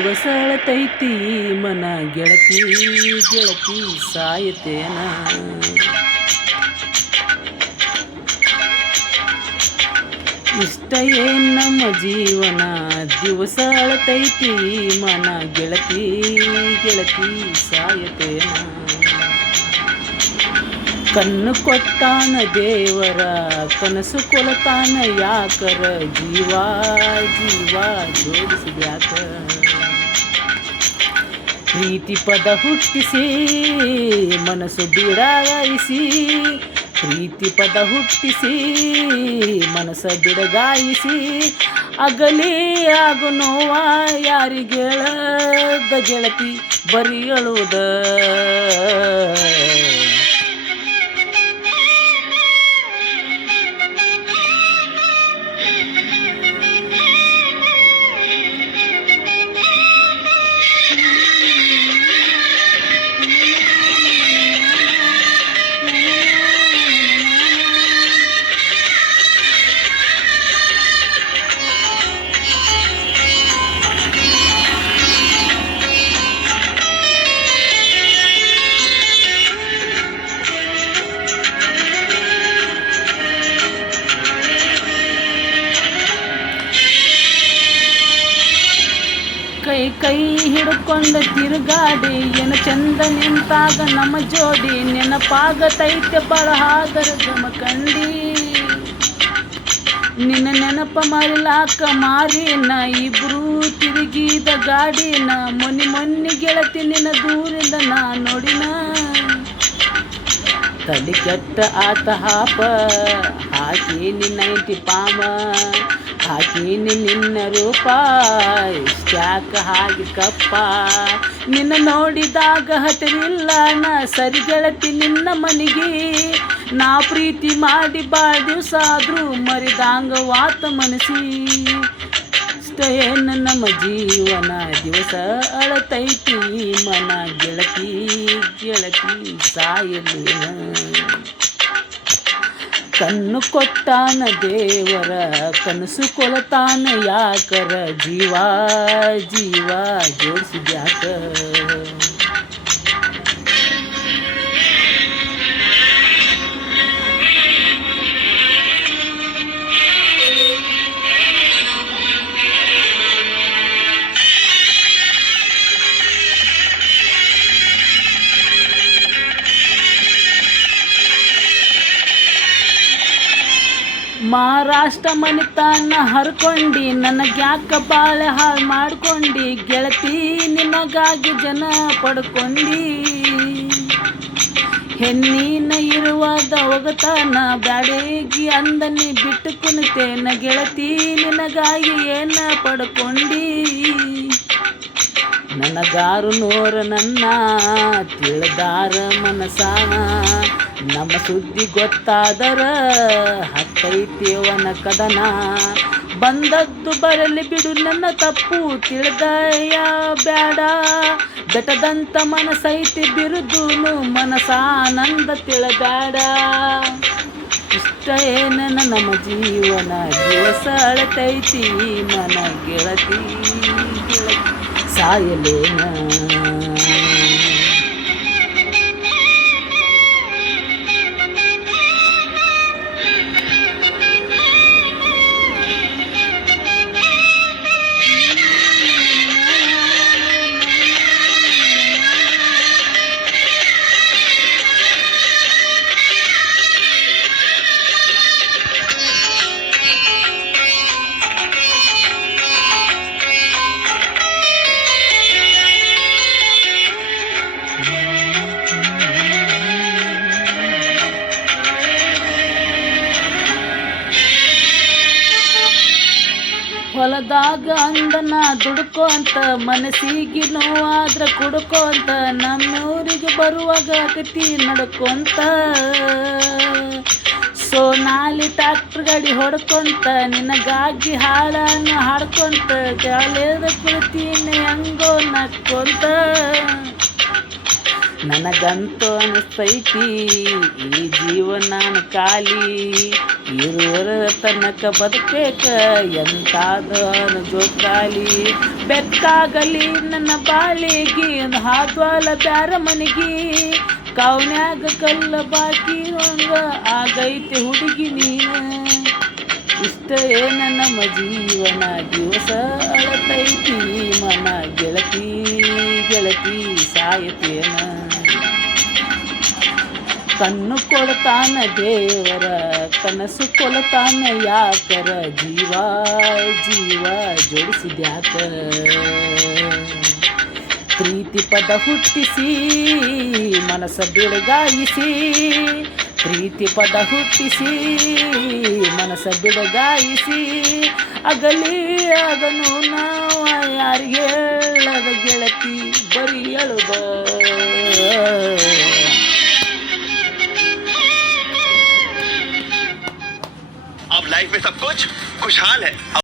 ದಿವಸ ಅಳತೈತಿ ಮನ ಗೆಳತಿ ಗೆಳತಿ ಸಾಯತೇನ. ಇಷ್ಟ ಏನ್ ನಮ್ಮ ಜೀವನ ದಿವಸ ಅಳತೈತಿ ಮನ ಗೆಳತಿ ಗೆಳತಿ ಸಾಯತೇನ. ಕಣ್ಣು ಕೊಟ್ಟಾನ ದೇವರ ಕನಸು ಕೊಲತಾನ ಯಾಕರ ಜೀವ ಜೀವ ಜೋಡಿಸಿದ್ಯಾಕ. ಪ್ರೀತಿ ಪದ ಹುಟ್ಟಿಸಿ ಮನಸ್ಸು ಬಿಡಗಾಯಿಸಿ, ಪ್ರೀತಿ ಪದ ಹುಟ್ಟಿಸಿ ಮನಸ್ಸ ಬಿಡಗಾಯಿಸಿ, ಅಗಲಿ ಆಗು ನೋವ ಯಾರಿಗೇಳದ ಗೆಳತಿ ಬರೀ ಅಳುವುದ. ಕೈ ಕೈ ಹಿಡ್ಕೊಂಡ ತಿರುಗಾಡಿ ಏನ ಚಂದ ನಿಂತಾಗ ನಮ್ಮ ಜೋಡಿ, ನೆನಪಾಗತೈತೆ ಬಳಹಾದರ ಜಮಖಂಡಿ. ನಿನ್ನ ನೆನಪ ಮರಿಲಾಕ ಮಾರಿನ ಇಬ್ರು ತಿರುಗಿದ ಗಾಡಿನ, ಮೊನ್ನೆ ಮೊನ್ನೆ ಗೆಳತಿ ನಿನ್ನ ದೂರಿಂದ ನಾ ನೋಡಿನ. ತಲೆ ಕೆಟ್ಟ ಆತ ಹಾಪ ಹಾಕಿ ನಿನ್ನ ಇಂಟಿ ಪಾಮ, ಹಾಕೀನಿ ನಿನ್ನ ರೂಪ ಇಷ್ಟ್ಯಾಕ ಹಾಗೆ ಕಪ್ಪ. ನಿನ್ನ ನೋಡಿದಾಗ ಹತರಿಲ್ಲ ನಾ ಸರಿ ಗೆಳತಿ ನಿನ್ನ ಮನೆಗೆ. ನಾ ಪ್ರೀತಿ ಮಾಡಿ ಭಾಳ ದಿವಸ ಆದರೂ ಮರಿದಾಂಗ ವಾತ ಮನಸಿ. ಇಷ್ಟ ಏನು ನಮ್ಮ ಜೀವನ ದಿವಸ ಅಳತೈತಿ ಮನ ಗೆಳತಿ ಗೆಳತಿ ಸಾಯಲಿನ. ಕಣ್ಣು ಕೊಟ್ಟಾನ ದೇವರ ಕನಸು ಕೊಲತಾನ ಯಾಕರ ಜೀವ ಜೀವ ಜೋಡಿಸಿದ್ಯಾಕ. ಮಹಾರಾಷ್ಟ್ರ ಮನಿತನ ಹರ್ಕೊಂಡಿ ನನಗ್ಯಾಕ ಬಾಳೆ ಹಾಳು ಮಾಡ್ಕೊಂಡಿ, ಗೆಳತಿ ನಿನಗಾಗಿ ಜನ ಪಡ್ಕೊಂಡಿ. ಹೆಣ್ಣಿನ ಇರುವಾದ ಒಗತಾನ ಬ್ಯಾಡೇಗಿ ಅಂದನಿ ಬಿಟ್ಟು ಕುಣಿತೇನ, ಗೆಳತಿ ನಿನಗಾಗಿ ಏನ ಪಡ್ಕೊಂಡಿ. ನನಗಾರು ನೋರ ನನ್ನ ತಿಳಿದಾರ ಮನಸಾನ, ನಮ್ಮ ಸುದ್ದಿ ಗೊತ್ತಾದರ ಹತ್ತೈತೇವನ ಕದನ. ಬಂದದ್ದು ಬರಲಿ ಬಿಡು ನನ್ನ ತಪ್ಪು ತಿಳಿದಯ ಬ್ಯಾಡ, ಬೆಟದಂತ ಮನಸೈತಿ ಬಿರುದುನು ಮನಸಾನಂದ ತಿಳಬ್ಯಾಡ. ಇಷ್ಟ ಏನ ನಮ್ಮ ಜೀವನ ದಿವಸ ಅಳತೈತಿ ಮನ ಗೆಳತಿ ಗೆಳತಿ ಸಾಯಲೇನ. ಹೊಲದಾಗ ಅಂದನ ದುಡ್ಕೋಂತ, ಮನಸ್ಸಿಗೆ ನೋವಾದ್ರ ಕುಡ್ಕೋಂತ, ನಮ್ಮೂರಿಗೆ ಬರುವಾಗ ಕತಿ ನಡ್ಕೊಂತ. ಸೋನಾಲಿ ಟ್ಯಾಕ್ಟರ್ ಗಾಡಿ ಹೊಡ್ಕೊಂತ ನಿನಗಾಗಿ ಹಾಡನ್ನು ಹಾಡ್ಕೊಂತ, ಗಾಳಿದ ಕುಳಿತೀನಿ ಹಂಗೋ ನಕ್ಕೊಂತ. ನನಗಂತೂ ಅನಿಸ್ತೈತಿ ಈ ಜೀವನ ಖಾಲಿ ಇರುವರ ತನಕ ಬದುಕೇಕ ಎಂತಾದ ಜೋಕಾಲಿ ಬೆಕ್ಕಾಗಲಿ ನನ್ನ ಬಾಳಿಗೆ ಹಾದ್ವಾಲ ಬ್ಯಾರ ಮನಿಗಿ ಕೌನ್ಯಾಗ ಕಲ್ಲ ಬಾಕಿ ಹಂಗ ಆಗೈತೆ ಹುಡುಗಿ ನೀನು ಇಷ್ಟ ಏನ ನಮ್ಮ ಜೀವನ ದಿವಸ ಅಳತೈತಿ ಮನ ಗೆಳತಿ ಗೆಳತಿ ಸಾಯತೇನ ಕಣ್ಣು ಕೊಡ್ತಾನ ದೇವರ ಕನಸು ಕೊಲತಾನ ಯಾಕರ ಜೀವ ಜೀವ ಜೋಡಿಸಿದ್ಯಾಕ ಪ್ರೀತಿ ಪದ ಹುಟ್ಟಿಸಿ ಮನಸ ಬೆಳಗಾಯಿಸಿ ಪ್ರೀತಿ ಪದ ಹುಟ್ಟಿಸಿ ಮನಸ ಬೆಳಗಾಯಿಸಿ ಅಗಲಿ ಆಗನು ನಾವು ಯಾರಿಗೆ ಹೇಳದ ಗೆಳತಿ ಬರೀ ಹೇಳುವ अब लाइफ में सब कुछ खुशहाल है।